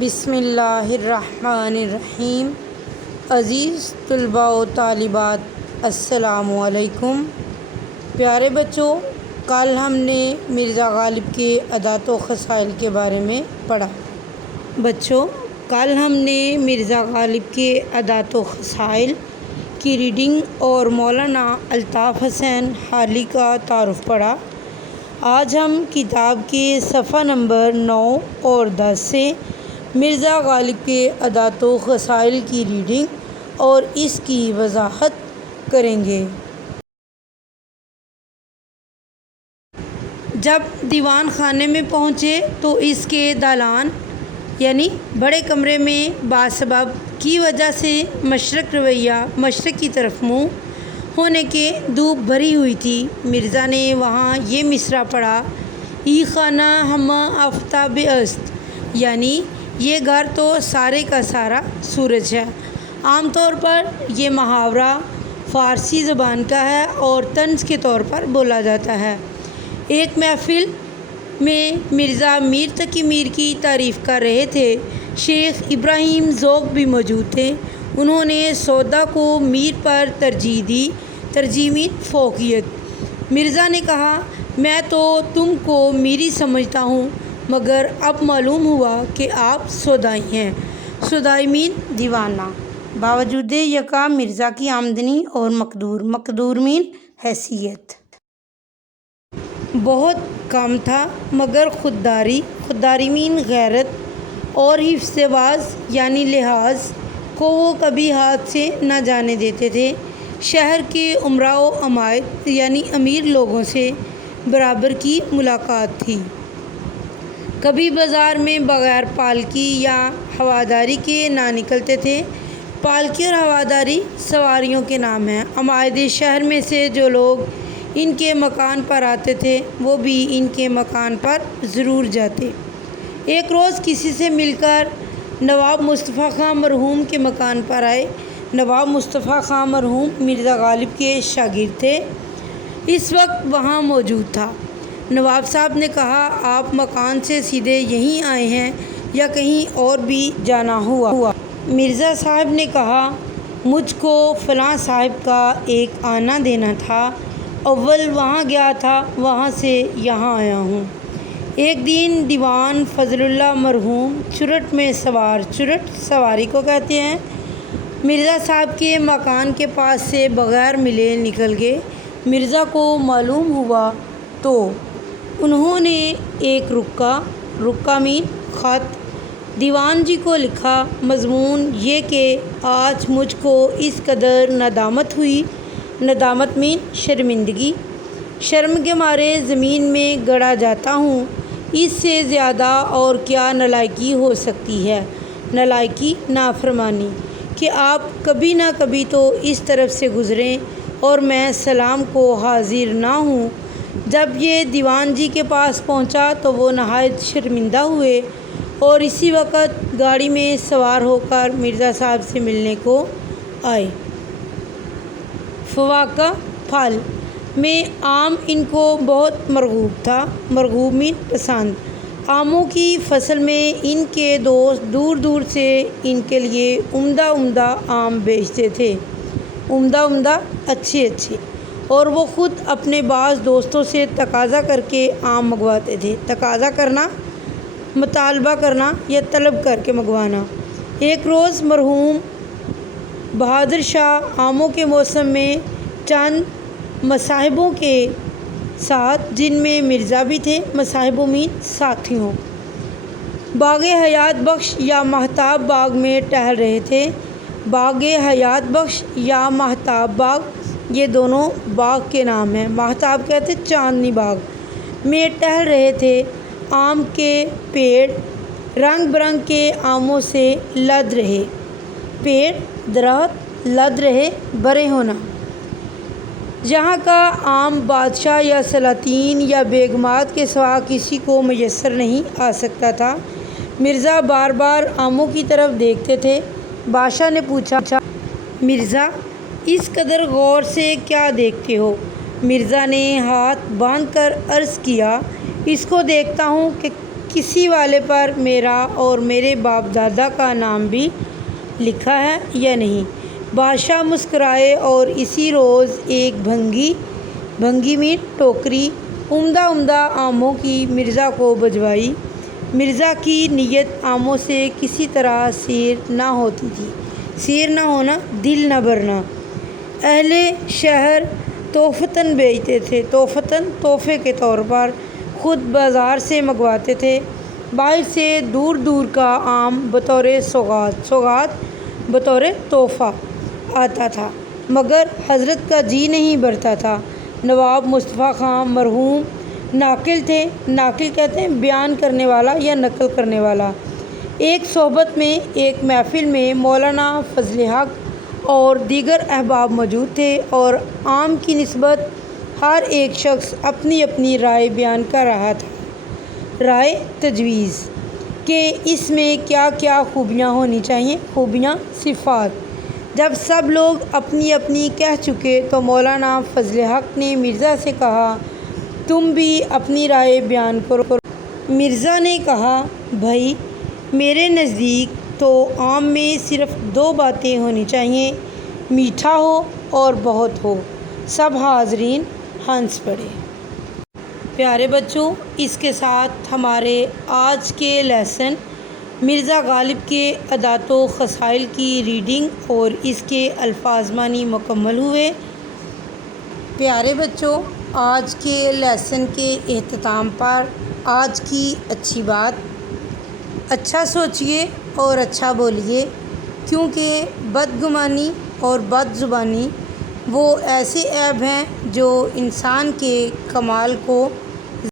بسم اللہ الرحمن الرحیم۔ عزیز طلباء و طالبات، السلام علیکم۔ پیارے بچوں، کل ہم نے مرزا غالب کے ادات و خصائل کے بارے میں پڑھا۔ بچوں، کل ہم نے مرزا غالب کے ادات و خصائل کی ریڈنگ اور مولانا الطاف حسین حالی کا تعارف پڑھا۔ آج ہم کتاب کے صفحہ نمبر 9 اور 10 سے مرزا غالب کے ادات و خصائل کی ریڈنگ اور اس کی وضاحت کریں گے۔ جب دیوان خانے میں پہنچے تو اس کے دالان یعنی بڑے کمرے میں باسبب کی وجہ سے مشرق کی طرف منہ ہونے کے دھوپ بھری ہوئی تھی۔ مرزا نے وہاں یہ مصرع پڑھا: ای خانہ ہمہ آفتاب است، یعنی یہ گھر تو سارے کا سارا سورج ہے۔ عام طور پر یہ محاورہ فارسی زبان کا ہے اور طنز کے طور پر بولا جاتا ہے۔ ایک محفل میں مرزا میر تقی میر کی تعریف کر رہے تھے۔ شیخ ابراہیم ذوق بھی موجود تھے۔ انہوں نے سودا کو میر پر ترجیح دی، ترجیح فوقیت۔ مرزا نے کہا: میں تو تم کو میری سمجھتا ہوں، مگر اب معلوم ہوا کہ آپ سودائی ہیں۔ سودائی مین دیوانہ۔ باوجود یکا مرزا کی آمدنی اور مقدور مین حیثیت بہت کم تھا، مگر خودداری مین غیرت اور حفظ باز یعنی لحاظ کو وہ کبھی ہاتھ سے نہ جانے دیتے تھے۔ شہر کے امراء و عمائد یعنی امیر لوگوں سے برابر کی ملاقات تھی۔ کبھی بازار میں بغیر پالکی یا ہواداری کے نہ نکلتے تھے۔ پالکی اور ہواداری سواریوں کے نام ہیں۔ عمائد شہر میں سے جو لوگ ان کے مکان پر آتے تھے وہ بھی ان کے مکان پر ضرور جاتے۔ ایک روز کسی سے مل کر نواب مصطفیٰ خان مرحوم کے مکان پر آئے۔ نواب مصطفیٰ خان مرحوم مرزا غالب کے شاگرد تھے، اس وقت وہاں موجود تھا۔ نواب صاحب نے کہا: آپ مکان سے سیدھے یہیں آئے ہیں یا کہیں اور بھی جانا ہوا؟ مرزا صاحب نے کہا: مجھ کو فلاں صاحب کا ایک آنا دینا تھا، اول وہاں گیا تھا، وہاں سے یہاں آیا ہوں۔ ایک دن دیوان فضل اللہ مرحوم چرٹ میں سوار، چرٹ سواری کو کہتے ہیں، مرزا صاحب کے مکان کے پاس سے بغیر ملے نکل گئے۔ مرزا کو معلوم ہوا تو انہوں نے ایک رکا مین خط دیوان جی کو لکھا۔ مضمون یہ کہ آج مجھ کو اس قدر ندامت ہوئی، ندامت مین شرمندگی، شرم کے مارے زمین میں گڑا جاتا ہوں۔ اس سے زیادہ اور کیا نالائکی ہو سکتی ہے؟ نالائکی نافرمانی کہ آپ کبھی نہ کبھی تو اس طرف سے گزریں اور میں سلام کو حاضر نہ ہوں۔ جب یہ دیوان جی کے پاس پہنچا تو وہ نہایت شرمندہ ہوئے اور اسی وقت گاڑی میں سوار ہو کر مرزا صاحب سے ملنے کو آئے۔ فواکہ پھل میں آم ان کو بہت مرغوب تھا۔ مرغوب مین پسند۔ آموں کی فصل میں ان کے دوست دور دور سے ان کے لیے عمدہ آم بیچتے تھے، عمدہ اچھے، اور وہ خود اپنے بعض دوستوں سے تقاضا کر کے آم منگواتے تھے۔ تقاضا کرنا، مطالبہ کرنا یا طلب کر کے منگوانا۔ ایک روز مرحوم بہادر شاہ آموں کے موسم میں چند مصاحبوں کے ساتھ، جن میں مرزا بھی تھے، مصاحبوں مین ساتھیوں، باغ حیات بخش یا ماہتاب باغ میں ٹہل رہے تھے۔ باغ حیات بخش یا ماہتاب باغ یہ دونوں باغ کے نام ہیں۔ ماہتاب کہتے چاندنی باغ میں ٹہل رہے تھے۔ آم کے پیڑ رنگ برنگ کے آموں سے لد رہے، پیڑ درخت لد رہے، برے ہونا۔ یہاں کا آم بادشاہ یا سلاطین یا بیگمات کے سوا کسی کو میسر نہیں آ سکتا تھا۔ مرزا بار بار آموں کی طرف دیکھتے تھے۔ بادشاہ نے پوچھا: مرزا اس قدر غور سے کیا دیکھتے ہو؟ مرزا نے ہاتھ باندھ کر عرض کیا: اس کو دیکھتا ہوں کہ کسی والے پر میرا اور میرے باپ دادا کا نام بھی لکھا ہے یا نہیں؟ بادشاہ مسکرائے اور اسی روز ایک بھنگی میں ٹوکری عمدہ آموں کی مرزا کو بھجوائی۔ مرزا کی نیت آموں سے کسی طرح سیر نہ ہوتی تھی۔ سیر نہ ہونا، دل نہ بھرنا۔ اہل شہر تحفتاً بیچتے تھے، تحفے کے طور پر، خود بازار سے منگواتے تھے۔ باہر سے دور کا آم بطور سوغات بطور تحفہ آتا تھا، مگر حضرت کا جی نہیں بھرتا تھا۔ نواب مصطفیٰ خان مرحوم ناقل تھے۔ ناقل کہتے ہیں بیان کرنے والا یا نقل کرنے والا۔ ایک صحبت میں، ایک محفل میں مولانا فضل حق اور دیگر احباب موجود تھے اور آم کی نسبت ہر ایک شخص اپنی رائے بیان کر رہا تھا۔ رائے تجویز کہ اس میں کیا خوبیاں ہونی چاہیے، خوبیاں، صفات۔ جب سب لوگ اپنی کہہ چکے تو مولانا فضل حق نے مرزا سے کہا، تم بھی اپنی رائے بیان کرو۔ مرزا نے کہا، بھائی میرے نزدیک تو آم میں صرف 2 باتیں ہونی چاہیے، میٹھا ہو اور بہت ہو۔ سب حاضرین ہنس پڑے۔ پیارے بچوں، اس کے ساتھ ہمارے آج کے لیسن مرزا غالب کے عادات و خصائل کی ریڈنگ اور اس کے الفاظ معنی مکمل ہوئے۔ پیارے بچوں، آج کے لیسن کے اختتام پر آج کی اچھی بات، اچھا سوچیے اور اچھا بولیے، کیونکہ بدگمانی اور بد زبانی وہ ایسے عیب ہیں جو انسان کے کمال کو